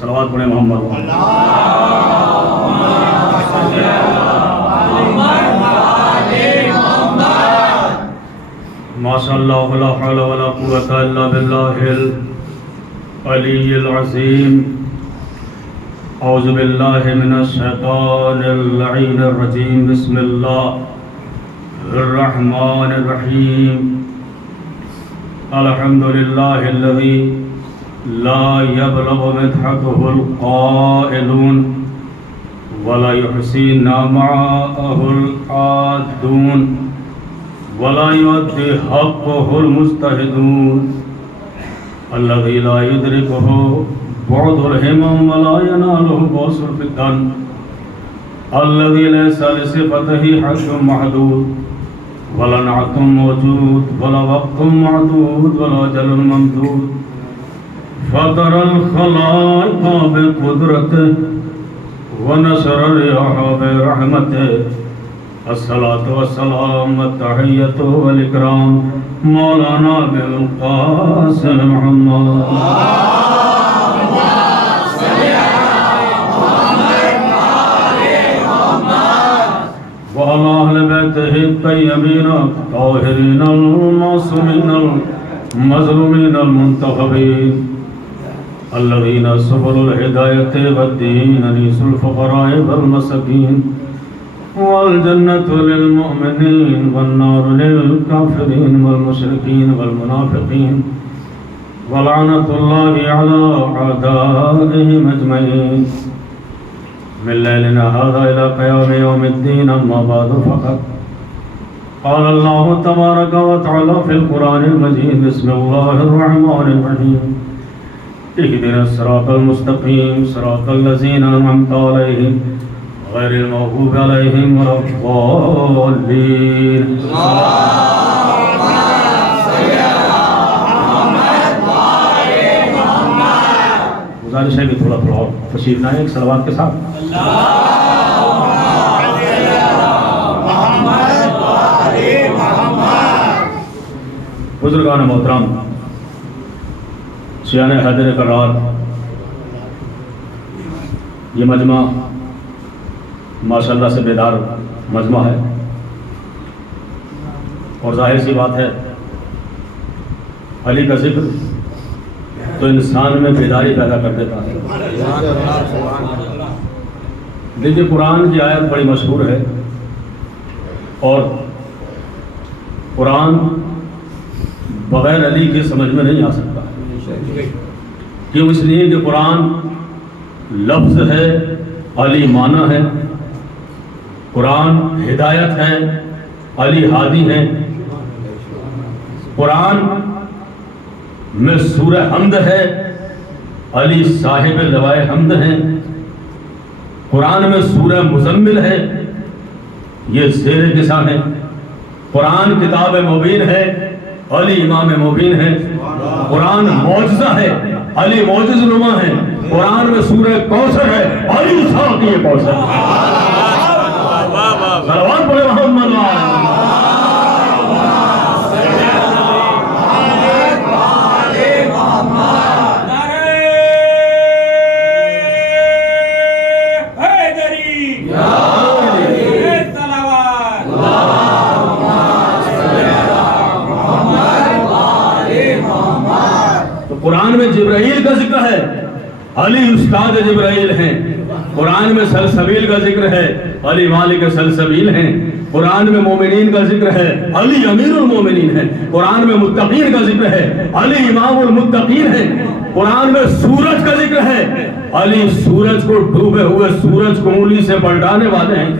صلوات پڑھیں محمد ماشاء اللہ ولا حول ولا قوة الا باللہ العلی العظیم. اعوذ باللہ من الشیطان اللعین الرجیم. بسم اللہ الرحمن الرحیم. الحمد للہ الذی لا يبلغ مدحته القائلون ولا يحصي نعماءه العادون ولا يؤدي حقه المجتهدون الذي لا يدركه بعد الهمم ولا يناله بؤس الفتن الذي ليس لصفته حد محدود ولا نعت موجود ولا وقت معدود ولا أجل ممدود فطر الخلائق بقدرته ونشر الرياح برحمته. الصلاة والسلام والتحية والإكرام مولانا بالقاسم محمد وعلى أهل بيته الطيبين الطاهرين المعصومين المظلومين المنتخبين الذين سبل الهداية والدين أنيس الفقراء والمساكين والجنة للمؤمنين والنار للكافرين والمشركين والمنافقين ولعنة الله على أعدائهم أجمعين من ليلنا هذا إلى قيام يوم الدين. أما بعد فقد قال الله تبارك وتعالى في القرآن المجيد. بسم الله الرحمن الرحيم. اهدنا الصراط المستقيم صراط الذين أنعمت عليهم غير المغضوب عليهم ولا الضالين. گزارش ہے کہ تھوڑا تھوڑا اور تشریف لائیں ایک صلوات کے ساتھ. بزرگان محترم، شیعان حیدر کرار، یہ مجمع ماشاءاللہ سے بیدار مجمع ہے اور ظاہر سی بات ہے علی کا ذکر تو انسان میں بیداری پیدا کر دیتا ہے. دیکھیے قرآن کی آیت بڑی مشہور ہے اور قرآن بغیر علی کے سمجھ میں نہیں آ سکتا. کیوں؟ اس لیے کہ قرآن لفظ ہے، علی معنی ہے، قرآن ہدایت ہے، علی ہادی ہے. قرآن میں سورہ حمد ہے، علی صاحب لوائے حمد ہیں. قرآن میں سورہ مزمل ہے، یہ زیر کسا ہے. قرآن کتاب مبین ہے، علی امام مبین ہے. قرآن معجزہ ہے، علی معجز نما ہے. قرآن میں سورہ کوثر ہے، علی ساقی کوثر. صلوات پڑھے محمد قرآن میں جبرائیل کا ذکر ہے، علی استاد جبرائیل ہیں. قرآن میں سلسبیل کا ذکر ہے، علی مالک سلسبیل ہیں. قرآن میں مومنین کا ذکر ہے، علی امیر المومنین ہیں. قرآن میں متقین کا ذکر ہے، علی امام المتقین ہیں. قرآن میں سورج کا ذکر ہے، علی سورج کو ڈوبے ہوئے سورج کو انگلی سے پلٹانے والے ہیں.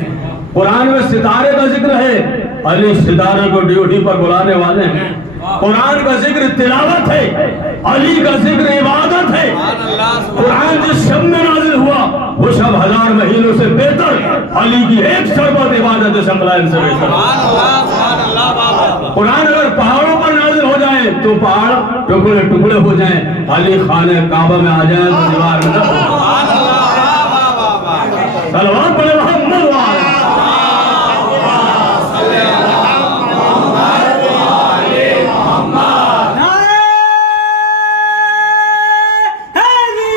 قرآن میں ستارے کا ذکر ہے، علی ستارے کو ڈیوٹی پر بلانے والے ہیں. قرآن کا ذکر تلاوت ہے، علی کا ذکر عبادت ہے. قرآن جس شب میں نازل ہوا وہ شب 1000 مہینوں سے بہتر، علی کی ایک شربت عبادت سملائن سے بہتر. قرآن اگر پہاڑوں پر نازل ہو جائے تو پہاڑ ٹکڑے ٹکڑے ہو جائیں، علی خانہ کعبہ میں آ جائیں تو دیوار میں صلوات پڑھے محمد نعرہ حیدری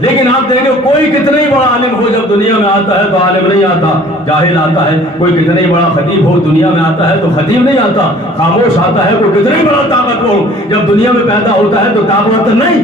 لیکن آپ دیکھیں کوئی کتنا ہی بڑا عالم ہو جب دنیا میں آتا ہے تو عالم نہیں آتا، جاہل آتا ہے. کوئی کتنا ہی بڑا خطیب ہو دنیا میں آتا ہے تو خطیب نہیں آتا، خاموش آتا ہے. کوئی کتنا ہی بڑا طاقتور ہو جب دنیا میں پیدا ہوتا ہے تو طاقتور نہیں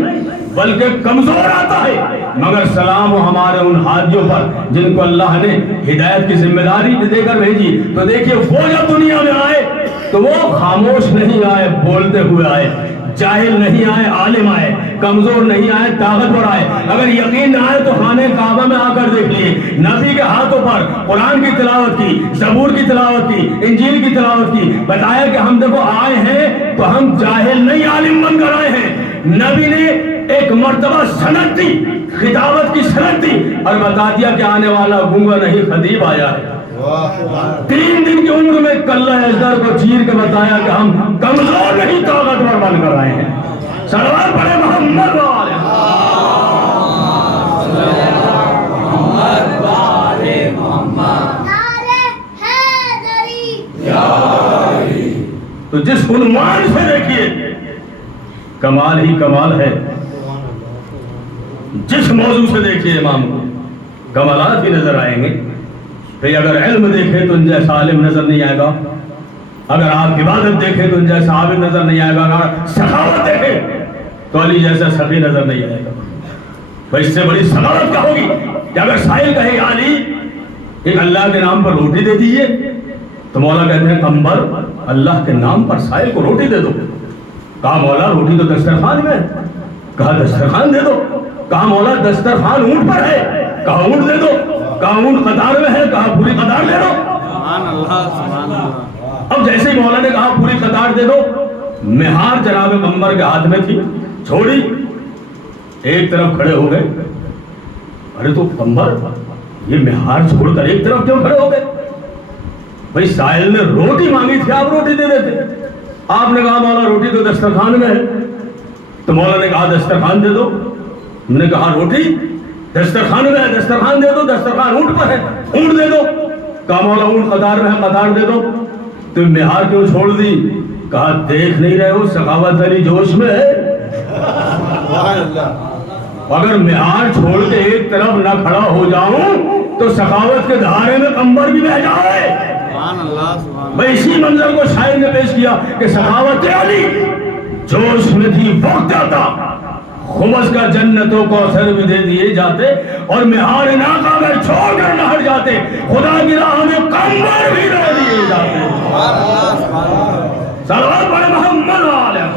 بلکہ کمزور آتا ہے. مگر سلام ہمارے ان ہادیوں پر جن کو اللہ نے ہدایت کی ذمہ داری دے کر بھیجی. تو دیکھیے وہ جب دنیا میں آئے تو وہ خاموش نہیں آئے، بولتے ہوئے آئے. جاہل نہیں آئے، عالم آئے. کمزور نہیں آئے، طاقتور آئے. اگر یقین نہ آئے تو خانہ کعبہ میں آ کر دیکھ لیے، نبی کے ہاتھوں پر قرآن کی تلاوت کی، زبور کی تلاوت کی، انجیل کی تلاوت کی. بتایا کہ ہم دیکھو آئے ہیں تو ہم جاہل نہیں عالم بن کر آئے ہیں. نبی نے ایک مرتبہ سند دی، خطابت کی سند دی اور بتا دیا کہ آنے والا گونگا نہیں خطیب آیا ہے. 3 دن کی عمر میں کلہ اجدر کو چیر کے بتایا کہ ہم کمزور نہیں طاقتور بن کر آئے ہیں. صلوات پڑھے محمد والے تو جس عنوان سے دیکھیے کمال ہی کمال ہے، جس موضوع سے دیکھیے امام کو کمالات بھی نظر آئیں گے. پھر اگر علم دیکھیں تو ان جیسا عالم نظر نہیں آئے گا، اگر آپ عبادت دیکھیں تو ان جیسا عابد نظر نہیں آئے گا، اگر سخاوت دیکھیں تو علی جیسا سخی نظر نہیں آئے گا. بھائی اس سے بڑی سخاوت کیا ہوگی کہ اگر سائل کہے یا علی ایک اللہ کے نام پر روٹی دے دیجیے تو مولا کہتے ہیں کمبر اللہ کے نام پر سائل کو روٹی دے دو. کہا مولا روٹی تو دسترخوان میں ہے، کہا دسترخوان دے دو. کہا مولا دسترخوان اونٹ پر ہے، کہا اونٹ دے دو. کہا اونٹ قطار میں ہے، کہا پوری قطار دے دو. سبحان اللہ سبحان اللہ. اب جیسے ہی مولا نے کہا پوری قطار دے دو، مہار جناب قمر کے ہاتھ میں تھی، چھوڑی ایک طرف کھڑے ہو گئے. ارے تو قمر یہ مہار چھوڑ کر ایک طرف کیوں کھڑے ہو گئے؟ بھائی سائل نے روٹی مانگی تھی، آپ روٹی دے دیتے. آپ نے کہا مولا روٹی تو دسترخوان میں ہے. تو مولا نے کہا دسترخوان دے دو. ہم نے کہا روٹی دسترخوان میں ہے، دسترخوان دے دو. دسترخوان اونٹ پر ہے، اونٹ دے دو. کہا مولا اونٹ قطار میں ہے، قطار دے دو. تو مہار کیوں چھوڑ دی؟ کہا دیکھ نہیں رہے ہو سخاوت علی جوش میں ہے. اگر مہار چھوڑ کے ایک طرف نہ کھڑا ہو جاؤں تو سخاوت کے دھارے میں کمبر بھی بہ جائے. سبحان اللہ سبحان اللہ. بھئی اسی منظر کو شاعر نے پیش کیا کہ سخاوت علی جوش میں تھی وقت آتا، خمس کا جنتوں کو اثر بھی دے دیے جاتے اور مہار ناکا میں چھوڑ کر نہ ہٹ جاتے، خدا کی راہ میں کمبر بھی رہ دیے جاتے. سبحان اللہ سبحان اللہ. صلوات پڑھے محمد والے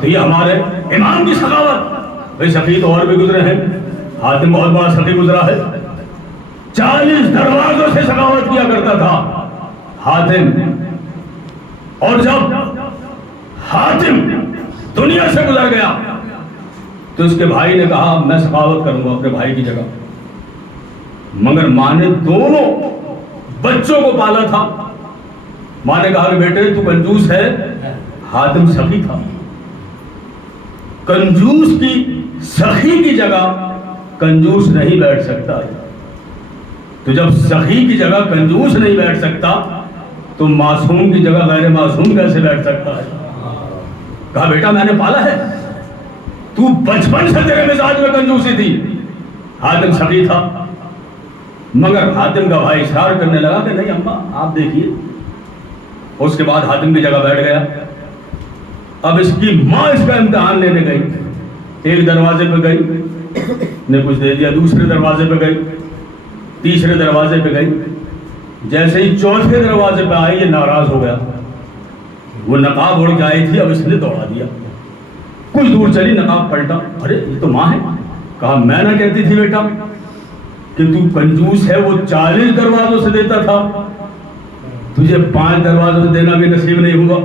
تو یہ ہمارے امام کی سخاوت. بھئی سخی تو اور بھی گزرے ہیں، حاتم بہت بڑا سخی گزرا ہے. 40 دروازوں سے سخاوت کیا کرتا تھا حاتم. اور جب حاتم دنیا سے گزر گیا تو اس کے بھائی نے کہا میں سخاوت کروں گا اپنے بھائی کی جگہ. مگر ماں نے دونوں بچوں کو پالا تھا. ماں نے کہا کہ بیٹے تو کنجوس ہے، حاتم سخی تھا. کنجوس کی سخی کی جگہ کنجوس نہیں بیٹھ سکتا. تو جب سخی کی جگہ کنجوس نہیں بیٹھ سکتا تو معصوم کی جگہ غیر معصوم کیسے بیٹھ سکتا ہے؟ کہا بیٹا میں نے پالا ہے، تو بچپن سے تیرے مزاج میں کنجوسی تھی. حاتم سخی تھا مگر حاتم کا بھائی اصرار کرنے لگا کہ نہیں اماں آپ دیکھیے. اس کے بعد حاتم کی جگہ بیٹھ گیا. اب اس کی ماں اس کا امتحان لینے گئی. ایک دروازے پہ گئی نے کچھ دے دیا، دوسرے دروازے پہ گئی، تیسرے دروازے پہ گئی. جیسے ہی چوتھے دروازے پہ آئی یہ ناراض ہو گیا. وہ نقاب اڑ کے آئی تھی، اب اس نے دوڑا دیا. کچھ دور چلی نقاب پلٹا، ارے یہ تو ماں ہے. کہا میں نہ کہتی تھی بیٹا کہ تو کنجوس ہے، وہ 40 دروازوں سے دیتا تھا، تجھے 5 دروازوں سے دینا بھی نصیب نہیں ہوا.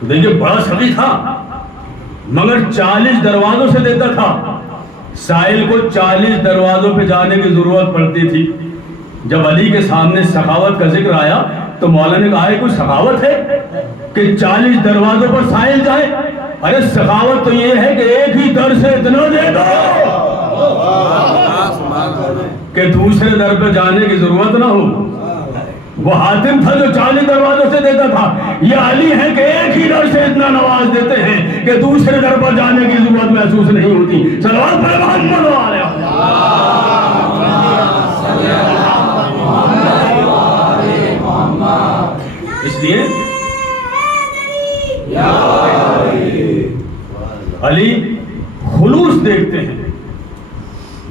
تو دیکھیے بڑا سخی تھا مگر 40 دروازوں سے دیتا تھا. سائل کو 40 دروازوں پہ جانے کی ضرورت پڑتی تھی. جب علی کے سامنے سخاوت کا ذکر آیا تو مولا نے کہا ہے کوئی سخاوت ہے کہ 40 دروازوں پر سائل جائے؟ ارے سخاوت تو یہ ہے کہ ایک ہی در سے اتنا دے دو کہ دوسرے در پہ جانے کی ضرورت نہ ہو. وہ حاتم تھا جو 40 دروازوں سے دیتا تھا. یہ علی ہے کہ ایک ہی در سے اتنا نواز دیتے ہیں کہ دوسرے در پر جانے کی ضرورت محسوس نہیں ہوتی. صلوات پڑھیں محمد علیہ. اس لیے علی خلوص دیکھتے ہیں.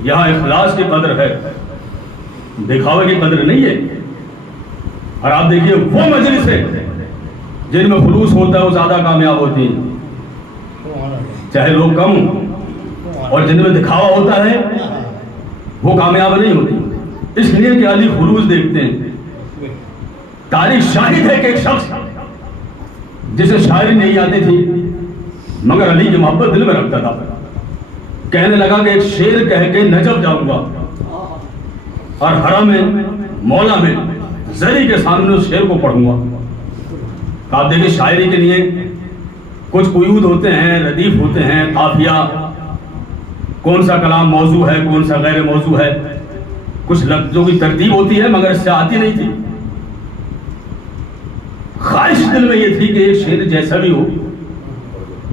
یہاں اخلاص کی قدر ہے, دکھاوے کی قدر نہیں ہے. اور آپ دیکھیے وہ مجلس ہے جن میں خلوص ہوتا ہے وہ زیادہ کامیاب ہوتی ہیں, چاہے لوگ کم ہوں. اور جن میں دکھاوا ہوتا ہے وہ کامیاب نہیں ہوتی. اس لیے کہ علی خلوص دیکھتے ہیں. تاریخ شاہد ہے کہ ایک شخص جسے شاعری نہیں آتی تھی مگر علی کی محبت دل میں رکھتا تھا, کہنے لگا کہ ایک شعر کہہ کے نجف جاؤں گا اور حرم میں مولا میں زری کے سامنے اس شعر کو پڑھوں گا. آپ دیکھیں شاعری کے لیے کچھ قیود ہوتے ہیں, ردیف ہوتے ہیں, قافیہ, کون سا کلام موضوع ہے کون سا غیر موضوع ہے, کچھ لفظوں کی ترتیب ہوتی ہے مگر اس سے آتی نہیں تھی. خواہش دل میں یہ تھی کہ ایک شعر جیسا بھی ہو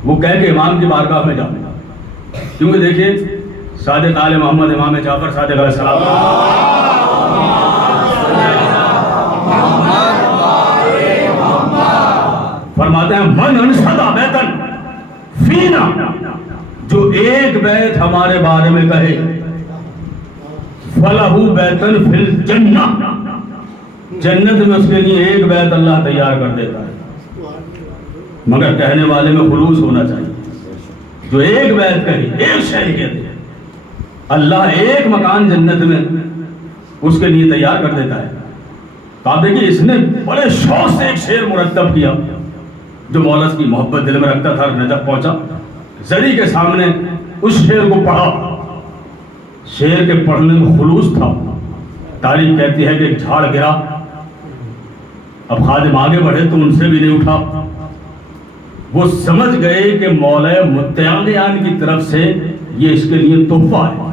وہ کہہ کے امام کی بارگاہ میں جاؤں. کیونکہ دیکھیے صادق آل محمد امام جعفر صادق علیہ السلام فرماتے ہیں من انشد بیتن فینا, جو ایک بیت ہمارے بارے میں کہے فلہو بیتن فی الجنہ, جنت میں اس کے لیے ایک بیت اللہ تیار کر دیتا ہے. مگر کہنے والے میں خلوص ہونا چاہیے. جو ایک بیت کہے, ایک شعر کہتے ہیں, اللہ ایک مکان جنت میں اس کے لیے تیار کر دیتا ہے. تو آپ دیکھیے اس نے بڑے شوق سے ایک شعر مرتب کیا جو مولا کی محبت دل میں رکھتا تھا. نجف پہنچا, زری کے سامنے اس شعر کو پڑھا. شعر کے پڑھنے میں خلوص تھا. تاریخ کہتی ہے کہ ایک جھاڑ گرا, اب خادم آگے بڑھے تو ان سے بھی نہیں اٹھا. وہ سمجھ گئے کہ مولا متعالیان کی طرف سے یہ اس کے لیے تحفہ ہے,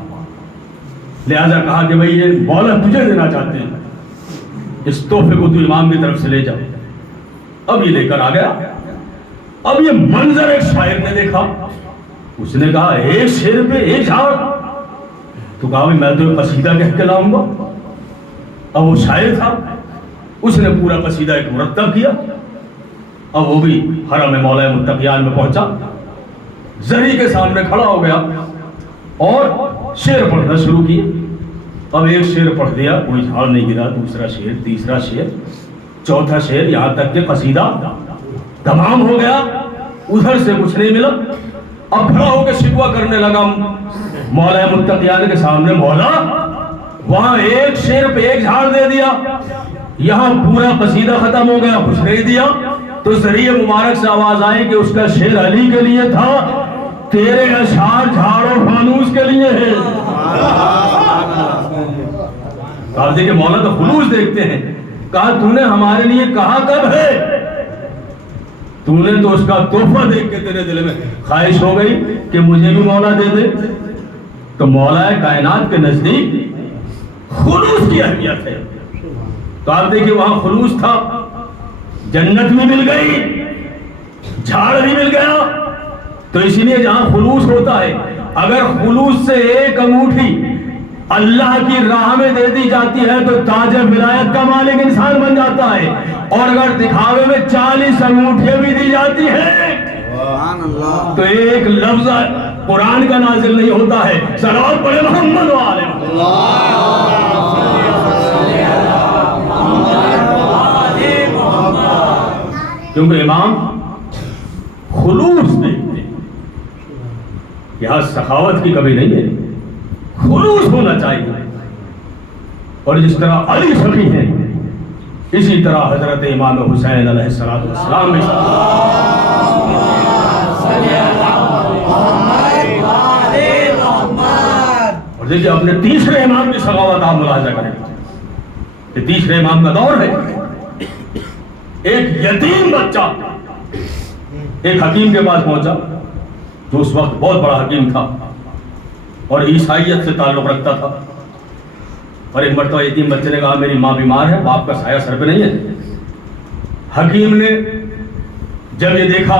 لہذا کہا کہ بھئی یہ مولا تجھے دینا چاہتے ہیں, اس تحفے کو تو امام کی طرف سے لے جا. اب یہ لے کر آ گیا. اب یہ منظر ایک شاعر نے دیکھا, اس نے کہا ایک شعر پہ ایک جھاڑ, تو کہا میں تو قصیدہ کہہ کے لاؤں گا. اب وہ شاعر تھا, اس نے پورا قصیدہ ایک مرتب کیا. اب وہ بھی حرم مولا متقیان میں پہنچا, زری کے سامنے کھڑا ہو گیا اور شعر پڑھنا شروع کیا. اب ایک شعر پڑھ دیا, کوئی جھاڑ نہیں گرا. دوسرا شعر, تیسرا شعر, چوتھا شعر, یہاں تک کہ قصیدہ تمام ہو گیا. ادھر سے کچھ نہیں ملا. اب کھڑا ہو کے شکوہ کرنے لگا مولا متقیان کے سامنے, مولا وہاں ایک شعر پہ ایک جھاڑ دے دیا, یہاں پورا قصیدہ ختم ہو گیا, کچھ نہیں دیا. تو ذریعہ مبارک سے آواز آئی کہ اس کا شعر علی کے لیے تھا, تیرے اشعار جھاڑ اور فانوس کے لیے ہے. آپ دیکھیں مولا تو خلوص دیکھتے ہیں. کہا تو نے ہمارے لیے کہا کب ہے, تو نے تو اس کا تحفہ دیکھ کے تیرے دل میں خواہش ہو گئی کہ مجھے بھی مولا دے دے. تو مولا کائنات کے نزدیک خلوص کی اہمیت ہے. تو آپ دیکھیں وہاں خلوص تھا, جنت بھی مل گئی, جھاڑ بھی مل گیا. تو اسی لیے جہاں خلوص ہوتا ہے, اگر خلوص سے ایک انگوٹھی اللہ کی راہ میں دے دی جاتی ہے تو تاج ولایت کا مالک انسان بن جاتا ہے. اور اگر دکھاوے میں 40 انگوٹھیاں بھی دی جاتی ہے تو ایک لفظ قرآن کا نازل نہیں ہوتا ہے. صلوات پڑھے محمد وآلہ کیونکہ امام خلوص دیکھتے ہیں. یہاں سخاوت کی کمی نہیں ہے, خلوص ہونا چاہیے. اور جس طرح علی سخی ہے اسی طرح حضرت امام حسین علیہ السلام میں. اور دیکھیے اپنے تیسرے امام کی سخاوت آپ ملاحظہ کریں کہ تیسرے امام کا دور ہے. ایک یتیم بچہ ایک حکیم کے پاس پہنچا, جو اس وقت بہت بڑا حکیم تھا اور عیسائیت سے تعلق رکھتا تھا. اور ایک مرتبہ یتیم بچے نے کہا میری ماں بیمار ہے, باپ کا سایہ سر پہ نہیں ہے. حکیم نے جب یہ دیکھا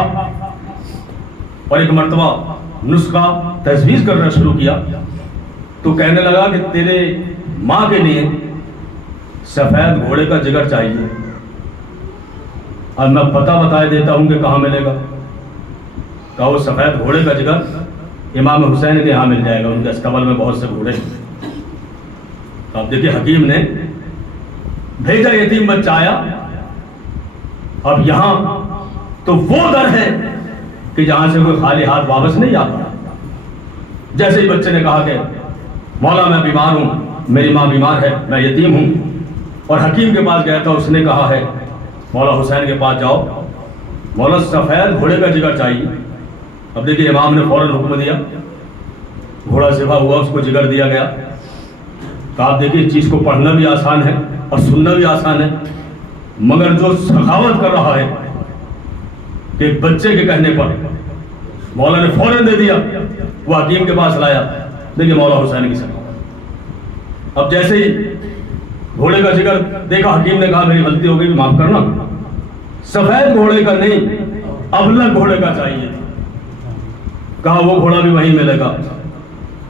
اور ایک مرتبہ نسخہ تجویز کرنا شروع کیا تو کہنے لگا کہ تیرے ماں کے لیے سفید گھوڑے کا جگر چاہیے, اور میں پتہ بتائے دیتا ہوں کہ کہاں ملے گا. کہا وہ سفید گھوڑے کا جگر امام حسین کے یہاں مل جائے گا, ان کے استقبال میں بہت سے گھوڑے ہیں. اب دیکھیے حکیم نے بھیجا, یتیم بچہ آیا. اب یہاں تو وہ در ہے کہ جہاں سے کوئی خالی ہاتھ واپس نہیں آتا. جیسے ہی بچے نے کہا کہ مولا میں بیمار ہوں, میری ماں بیمار ہے, میں یتیم ہوں, اور حکیم کے پاس گیا تھا, اس نے کہا ہے مولا حسین کے پاس جاؤ, مولا سفید گھوڑے کا جگر چاہیے. اب دیکھیے امام نے فوراً حکم دیا, گھوڑا ذبح ہوا, اس کو جگر دیا گیا. تو آپ دیکھیے اس چیز کو پڑھنا بھی آسان ہے اور سننا بھی آسان ہے, مگر جو سخاوت کر رہا ہے کہ ایک بچے کے کہنے پر مولا نے فوراً دے دیا, وہ حکیم کے پاس لایا. دیکھیے مولا حسین کی سخاوت. اب جیسے ہی گھوڑے کا جگر دیکھا, حکیم نے کہا میری غلطی ہو گئی, معاف کرنا, سفید گھوڑے کا نہیں ابلک گھوڑے کا چاہیے. کہا وہ گھوڑا بھی وہیں ملے گا.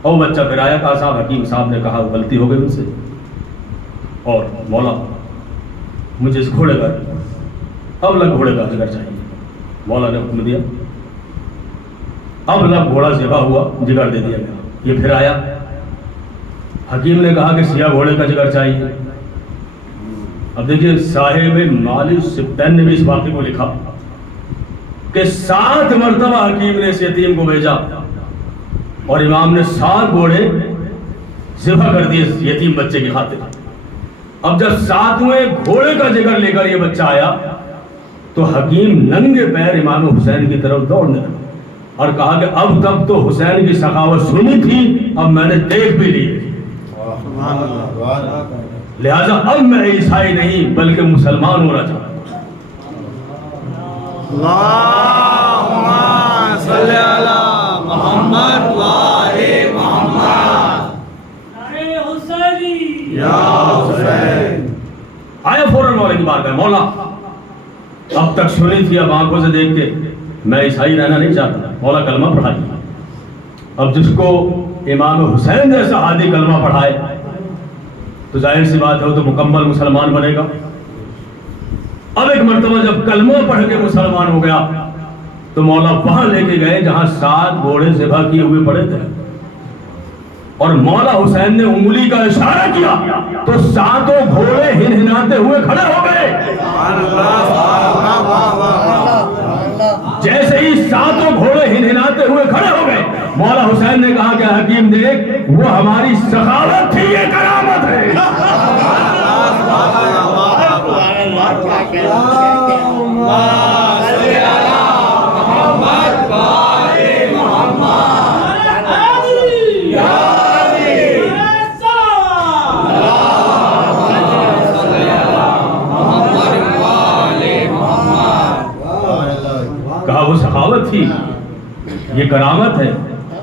اور بچہ پھر آیا, کہا صاحب حکیم صاحب نے کہا غلطی ہو گئی ان سے, اور مولا مجھے اس گھوڑے کا ابلک گھوڑے کا جگر چاہیے. مولا نے حکم دیا, ابلک گھوڑا ذبح ہوا, جگر دے دیا گیا. یہ پھر آیا, حکیم نے کہا کہ سیاہ گھوڑے کا جگر چاہیے. اب دیکھیے صاحب مالی سبتین نے بھی اس واقعے کو لکھا کہ 7 مرتبہ حکیم نے اس یتیم کو بھیجا اور امام نے 7 گھوڑے ذبح کر دیے یتیم بچے کی خاطر. اب جب 7ویں گھوڑے کا جگر لے کر یہ بچہ آیا تو حکیم ننگے پیر امام حسین کی طرف دوڑنے لگا اور کہا کہ اب تک تو حسین کی سخاوت سنی تھی, اب میں نے دیکھ بھی لی, لہذا اب میں عیسائی نہیں بلکہ مسلمان ہونا چاہتا ہوں. اللہم صلی علی محمد و آل محمد. یا حسین. آیا فوراً مولا کی بات ہے, مولا اب تک سنی تھی, اب آنکھوں سے دیکھ کے میں عیسائی رہنا نہیں چاہتا, مولا کلمہ پڑھائی. اب جس کو امام حسین جیسا ہادی کلمہ پڑھائے تو ظاہر سی بات ہے تو مکمل مسلمان بنے گا. اب ایک مرتبہ جب کلمہ پڑھ کے مسلمان ہو گیا تو مولا وہاں لے کے گئے جہاں 7 گھوڑے ذبح کیے ہوئے پڑے تھے, اور مولا حسین نے انگلی کا اشارہ کیا تو 7 گھوڑے ہنہناتے ہوئے کھڑے ہو گئے. جیسے ہی 7 گھوڑے ہنہناتے ہوئے کھڑے ہو گئے, مولا حسین نے کہا کہ حکیم دیکھ, وہ ہماری سخاوت تھی, یہ کرامت ہے. کہا وہ سخاوت تھی, یہ کرامت ہے.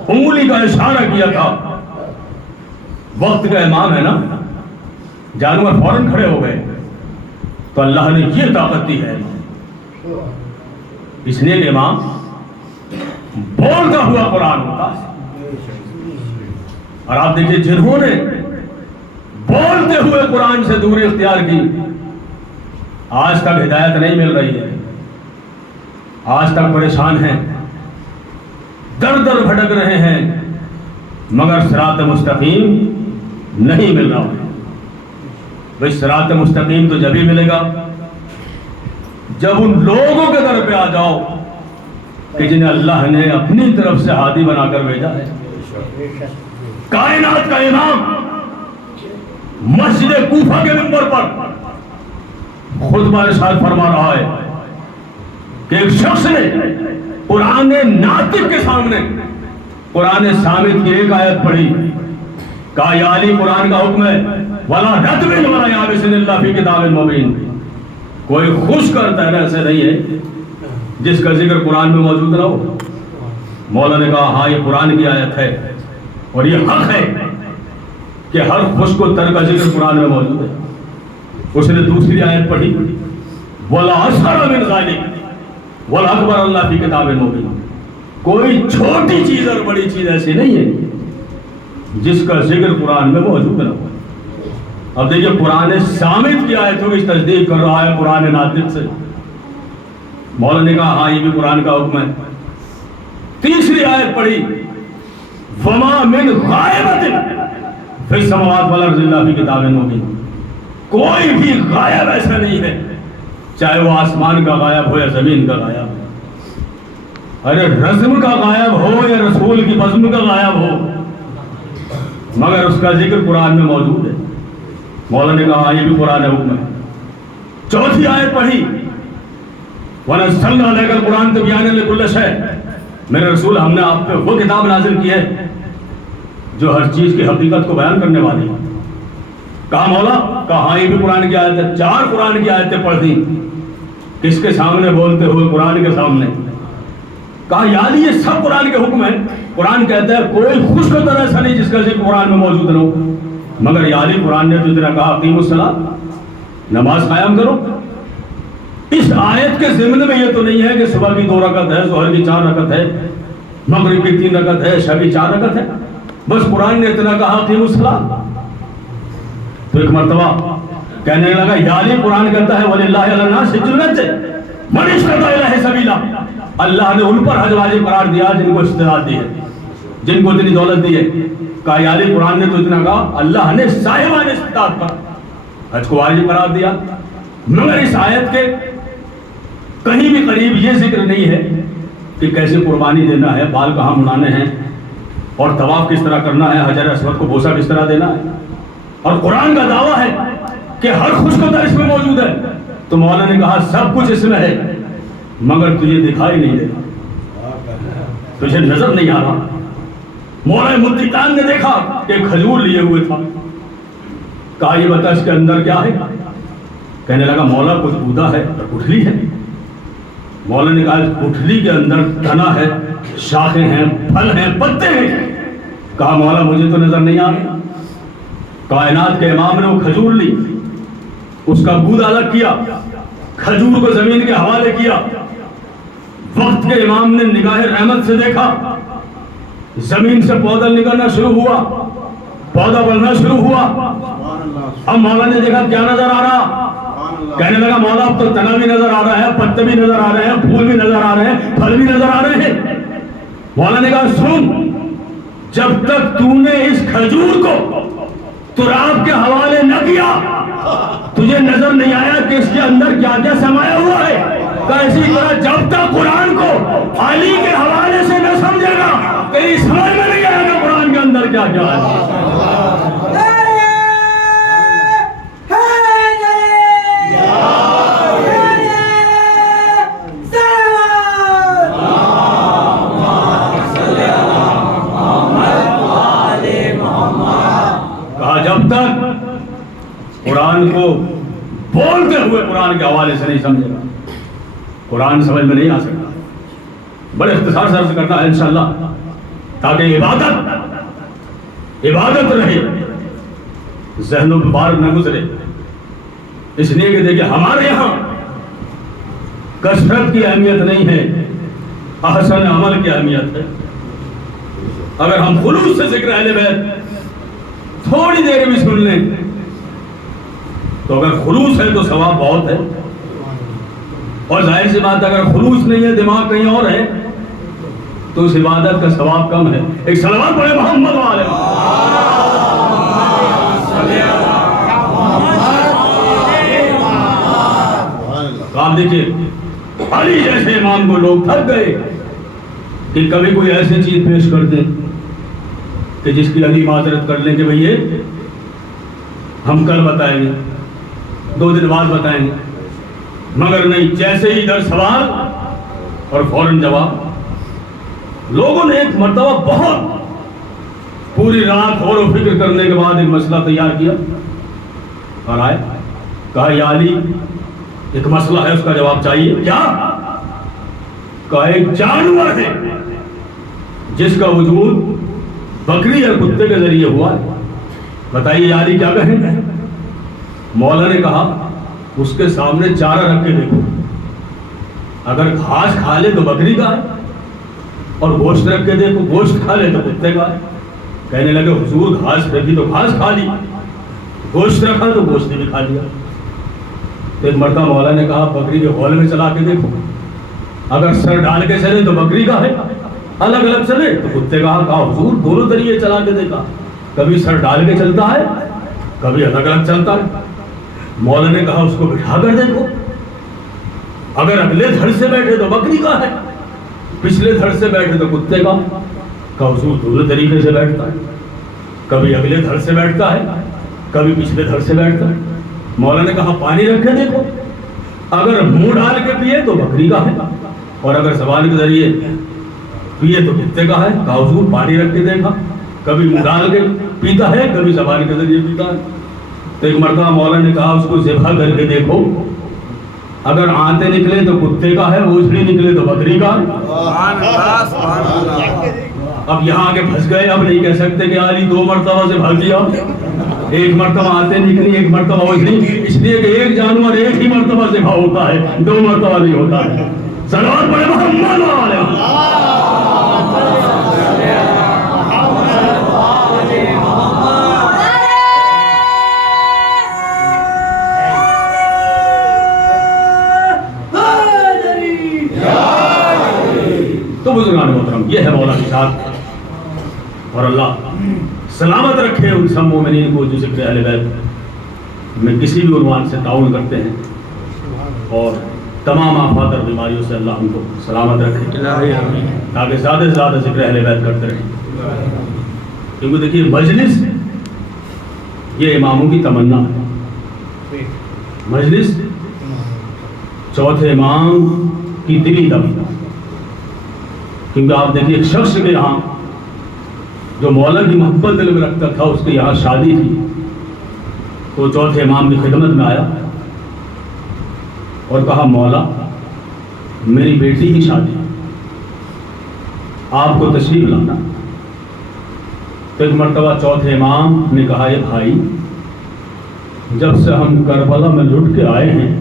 انگلی کا اشارہ کیا تھا. وقت کا امام ہے نا, جانور فوراً کھڑے ہو گئے. تو اللہ نے یہ طاقت دی ہے, اس لیے کہ امام بولتا ہوا قرآن ہوتا ہے. اور آپ دیکھیے جنہوں نے بولتے ہوئے قرآن سے دوری اختیار کی, آج تک ہدایت نہیں مل رہی ہے, آج تک پریشان ہیں, در در بھٹک رہے ہیں, مگر صراط مستقیم نہیں مل رہا. بھئی صراط مستقیم تو جب ہی ملے گا جب ان لوگوں کے در پہ آ جاؤ کہ جنہیں اللہ نے اپنی طرف سے ہادی بنا کر بھیجا ہے. کائنات کا امام مسجد کوفہ کے منبر پر خطبہ ارشاد فرما رہا ہے کہ ایک شخص نے قرآن ناطق کے سامنے قرآن صامت کی ایک آیت پڑھی, کہا یا علی قرآن کا حکم ہے وَلَا رَتْبٍ وَلَا يَابِسٍ إِلَّا فِي كِتَابٍ مُبِينٍ. کوئی خشک اور تر ایسے نہیں ہے جس کا ذکر قرآن میں موجود نہ ہو. مولا نے کہا ہاں یہ قرآن کی آیت ہے اور یہ حق ہے کہ ہر خشک و تر کا ذکر قرآن میں موجود ہے. اس نے دوسری آیت پڑھی وَلَا أَصْغَرَ مِنْ ذَلِكَ وَالْأَكْبَرَ اللَّهُ فِي كِتَابٍ مُبِينٍ. کوئی چھوٹی چیز اور بڑی چیز ایسی نہیں ہے جس کا ذکر قرآن میں موجود نہ ہو. اب دیکھیے قرآن صامت کی آیتوں کی تصدیق کر رہا ہے قرآن ناطق سے. مولا نے کہا ہاں یہ بھی قرآن کا حکم ہے. تیسری آیت پڑھی وَمَا مِنْ غَائِبَةٍ فِي السَّمَاوَاتِ وَالْأَرْضِ إِلَّا فِي كِتَابٍ مُبِينٍ. کوئی بھی غائب ایسا نہیں ہے چاہے وہ آسمان کا غائب ہو یا زمین کا غائب ہو. ارے رزم کا غائب ہو یا رسول کی بزم کا غائب ہو مگر اس کا ذکر قرآن میں موجود ہے. مولا نے کہا یہ بھی قرآن حکم ہے. چوتھی آیت پڑھی وَنَزَّلْنَا عَلَيْكَ الْقُرْآنَ تِبْيَانًا لِكُلِّ شَيْءٍ. میرے رسول ہم نے آپ پہ وہ کتاب نازل کی ہے جو ہر چیز کی حقیقت کو بیان کرنے والی ہے. کہا مولا کہا ہاں یہ بھی قرآن کی آیت ہے. 4 قرآن کی آیتیں پڑھ دیں. کس کے سامنے بولتے ہوئے؟ قرآن کے سامنے. کہا یعنی یہ سب قرآن کے حکم ہیں. قرآن کہتا ہے کوئی خوش کا طرح ایسا نہیں جس کا ذکر قرآن میں موجود نہ ہو. مگر یعنی قرآن نے تو اتنا کہا اقیموا الصلاۃ نماز قائم کرو. اس آیت کے ضمن میں یہ تو نہیں ہے کہ صبح کی 2 رکعت ہے، ظہر کی 4 رکعت ہے، مغرب کی 3 رکعت ہے، عشاء کی 4 رکعت ہے. بس قرآن نے اتنا کہا اقیموا الصلاۃ. تو ایک مرتبہ کہنے لگا یعنی قرآن کہتا ہے وَلِلَّهِ عَلَى النَّاسِ حِجُّ الْبَيْتِ مَنِ اسْتَطَاعَ إِلَيْهِ سَبِيلًا. اللہ نے ان پر حج واجب قرار دیا جن کو استطاعت دی ہے، جن کو اتنی دولت دی ہے. کہا یعنی قرآن نے تو اتنا کہا اللہ نے صاحبان استطاعت پر حج کو واجب قرار دیا. مگر اس آیت کے کہیں بھی قریب یہ ذکر نہیں ہے کہ کیسے قربانی دینا ہے، بال کہاں منانے ہیں اور طواف کس طرح کرنا ہے، حجر اسود کو بوسہ کس طرح دینا ہے. اور قرآن کا دعویٰ ہے کہ ہر خوش کو در اس میں موجود ہے. تو مولا نے کہا سب کچھ اس میں ہے مگر تجھے دکھائی نہیں دے رہا، تجھے نظر نہیں آ رہا. مولا مدتان نے دیکھا کہ کھجور لیے ہوئے تھا. کہا یہ بتا اس کے اندر کیا ہے؟ کہنے لگا مولا کچھ بودا ہے اور گٹھلی ہے. مولا نے کہا گٹھلی کے اندر تنا ہے، شاخیں ہیں، پھل ہیں، پتے ہیں. کہا مولا مجھے تو نظر نہیں آ رہا. کائنات کے امام نے وہ کھجور لی، اس کا گودا الگ کیا، کھجور کو زمین کے حوالے کیا. وقت کے امام نے نگاہ رحمت سے دیکھا، زمین سے پودا نکلنا شروع ہوا، پودا بڑھنا شروع ہوا. اب مولا نے دیکھا کیا نظر آ رہا؟ کہنے لگا مولا اب تو تنا بھی نظر آ رہا ہے، پتے بھی نظر آ رہے ہیں، پھول بھی نظر آ رہے ہیں، پھل بھی نظر آ رہے ہیں. مولا نے کہا سن، جب تک تو نے اس کھجور کو تراب کے حوالے نہ کیا تجھے نظر نہیں آیا کہ اس کے اندر کیا کیا سمایا ہوا ہے. اسی طرح جب تک قرآن کو علی کے حوالے سے نہ سمجھے گا تیری سمجھ میں نہیں آئے گا قرآن کے اندر کیا کیا ہے. کہا جب تک قرآن کو بولتے ہوئے قرآن کے حوالے سے نہیں سمجھے گا قرآن سمجھ میں نہیں آ سکتا. بڑے اختصار سے عرض کرنا ہے انشاءاللہ تاکہ عبادت رہے، ذہنوں پہ بار نہ گزرے. اس لیے کہ دیکھیں ہمارے یہاں کثرت کی اہمیت نہیں ہے، احسن عمل کی اہمیت ہے. اگر ہم خلوص سے ذکر اہل بیت تھوڑی دیر بھی سن لیں تو اگر خلوص ہے تو ثواب بہت ہے. اور ظاہر سی بات اگر خلوص نہیں ہے، دماغ کہیں اور ہے، تو اس عبادت کا ثواب کم ہے. ایک صلوات پڑھے محمد والے. آپ دیکھیے علی جیسے امام کو لوگ تھک گئے کہ کبھی کوئی ایسی چیز پیش کر دیں کہ جس کی علی معذرت کر لیں کہ بھئی یہ ہم کل بتائیں گے، 2 دن بعد بتائیں گے. مگر نہیں، جیسے ہی ادھر سوال اور فوراً جواب. لوگوں نے ایک مرتبہ بہت پوری رات غور و فکر کرنے کے بعد ایک مسئلہ تیار کیا اور آئے. کہا یا علی ایک مسئلہ ہے، اس کا جواب چاہیے. کیا؟ کہا ایک جانور ہے جس کا وجود بکری اور کتے کے ذریعے ہوا ہے، بتائیے علی کیا کہیں؟ مولا نے کہا اس کے سامنے چارہ رکھ کے دیکھو، اگر گھاس کھا لے تو بکری کا ہے، اور گوشت رکھ کے دیکھو گوشت کھا لے تو کتے کا ہے۔ کہنے لگے حضور گھاس رکھی تو گھاس کھا لی، گوشت رکھا تو گوشت بھی کھا لیا۔ تو ایک مرتبہ مولا نے کہا بکری کے ہول میں چلا کے دیکھو، اگر سر ڈال کے چلے تو بکری کا ہے، الگ الگ چلے تو کتے کا۔ کہا حضور دونوں طریقے چلا کے دیکھا، کبھی سر ڈال کے چلتا ہے کبھی الگ الگ چلتا ہے۔ مولا نے کہا اس کو بٹھا کر دیکھو، اگر اگلے دھڑ سے بیٹھے تو بکری کا ہے، پچھلے دھڑ سے بیٹھے تو کتے کا۔ کہا حضور دونوں طریقے سے بیٹھتا ہے، کبھی اگلے دھڑ سے بیٹھتا ہے کبھی پچھلے دھڑ سے بیٹھتا ہے۔ مولا نے کہا پانی رکھ کے دیکھو، اگر منہ ڈال کے پیے تو بکری کا ہے، اور اگر زبان کے ذریعے پیے تو کتے کا ہے۔ کہا حضور پانی رکھ کے دیکھا، کبھی منہ ڈال کے پیتا ہے کبھی زبان کے ذریعے پیتا ہے۔ تو ایک مرتبہ مولا نے کہا اس کو ذبح کر کے دیکھو، اگر آنتے نکلے تو کتے کا ہے، اوجھڑی نکلے تو بکری کا ہے۔ اب یہاں آگے پھنس گئے، اب نہیں کہہ سکتے کہ علی 2 مرتبہ سے بھاگ دیا، ایک مرتبہ آتے نکلی ایک مرتبہ اوجھڑی، اس لیے کہ ایک جانور ایک ہی مرتبہ سے بھاگ ہوتا ہے، 2 مرتبہ نہیں ہوتا ہے۔ صلوات پڑھے محمد والے تو بزرگان محترم، یہ ہے مولا کی ذات، اور اللہ سلامت رکھے ان سب مومنین کو جو ذکر اہل بیت میں کسی بھی عنوان سے تعاون کرتے ہیں، اور تمام آفات اور بیماریوں سے اللہ ان کو سلامت رکھے تاکہ زیادہ سے زیادہ ذکر اہل بیت کرتے رہیں۔ کیونکہ دیکھیے مجلس یہ اماموں کی تمنا ہے، مجلس چوتھے امام کی دلی تمنا۔ کیونکہ آپ دیکھیے ایک شخص کے یہاں جو مولا کی محبت دل میں رکھتا تھا، اس کے یہاں شادی تھی، تو چوتھے امام کی خدمت میں آیا اور کہا مولا میری بیٹی کی شادی ہے، آپ کو تشریف لانا۔ تو ایک مرتبہ چوتھے امام نے کہا یہ بھائی، جب سے ہم کربلا میں لٹ کے آئے ہیں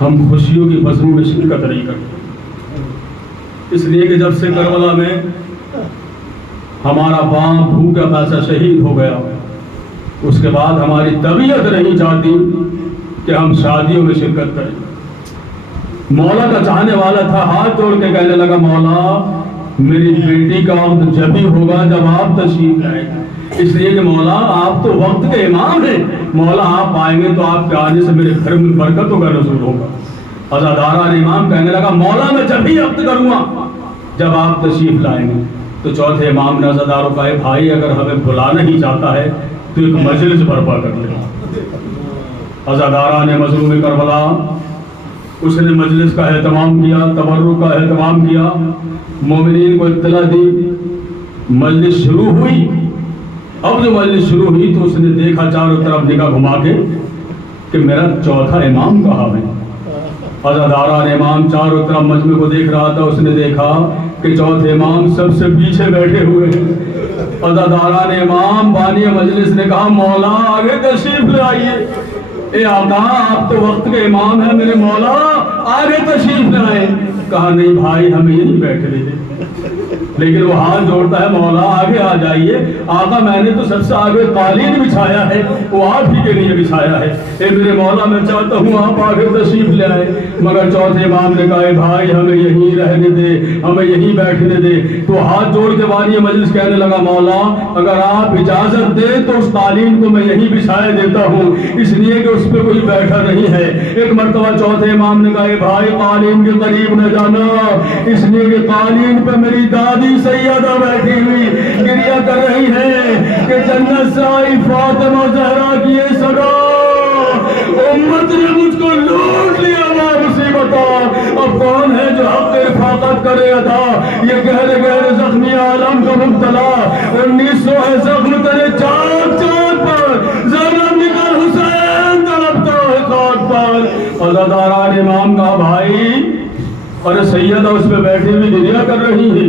ہم خوشیوں کی بزم میں شرکت نہیں کرتے، اس لیے کہ جب سے کربلا میں ہمارا باپ بھوکا پیاسا شہید ہو گیا، اس کے بعد ہماری طبیعت نہیں چاہتی کہ ہم شادیوں میں شرکت کریں۔ مولا کا چاہنے والا تھا، ہاتھ جوڑ کے کہنے لگا مولا میری بیٹی کا وقت جب ہی ہوگا جب آپ تشریف لائیں گے، اس لیے کہ مولا آپ تو وقت کے امام ہیں، مولا آپ آئیں گے تو آپ کے آنے سے میرے گھر میں برکتوں کا نزول ہوگا۔ عزاداران امام کہنے لگا مولا میں جب ہی وقت کروں گا جب آپ تشریف لائیں گے۔ تو چوتھے امام نے عزاداروں کہا بھائی اگر ہمیں بلانا ہی چاہتا ہے تو ایک مجلس برپا کر لے۔ عزاداران مظلوم کربلا اس نے مجلس کا اہتمام کیا، تبرک کا اہتمام کیا، مومنین کو اطلاع دی، مجلس شروع ہوئی۔ اب جو مجلس شروع ہوئی تو اس نے دیکھا چاروں طرف نگاہ گھما کے کہ میرا چوتھا امام کہاں ہے۔ عزاداران امام چاروں طرف مجمع کو دیکھ رہا تھا، اس نے دیکھا کہ چوتھے امام سب سے پیچھے بیٹھے ہوئے ہیں۔ عزاداران امام بانی مجلس نے کہا مولا آگے تشریف لے آئیے۔ اے آقا آپ تو وقت کے امام ہیں، میرے مولا آگے تشریف لے آئے۔ کہا نہیں بھائی ہمیں یہیں بیٹھنے دے، لیکن وہ ہاتھ جوڑتا ہے مولا آگے آ جائیے۔ آقا میں نے تو سب سے آگے قالین بچھایا ہے، وہ آپ ہی کے لیے بچھایا ہے۔ اے میرے مولا میں چاہتا ہوں آپ آگے تشریف لے آئے، مگر چوتھے امام نے کہا بھائی ہمیں یہیں رہنے دے، ہمیں یہیں بیٹھنے دے۔ تو ہاتھ جوڑ کے بانی مجلس کہنے لگا مولا اگر آپ اجازت دیں تو اس قالین کو میں یہیں بچھائے دیتا ہوں، اس لیے کہ اس پہ کوئی بیٹھا نہیں ہے۔ ایک مرتبہ چوتھے امام نے کہا بھائی قالین کے قریب نہ جانا، اس لیے کہ قالین پہ میری دادی سیدہ بیٹھی ہوئی گریہ کر رہی ہے کہ جنت سے آئی فاطمہ زہرا کی یہ صدا، امت نے مجھ کو لوٹ لیا نا مصیبت، اب کون ہے جو حق رفاقت کرے ادا، یہ گہرے گہرے زخمی عالم کا مبتلا 1900 ہے زخم تیرے چاک چاک پر، زینب نکل حسین تڑپتا ہے خاک پر۔ عزاداران امام کا بھائی اور سیدہ اس پہ بیٹھی ہوئی گریہ کر رہی ہے،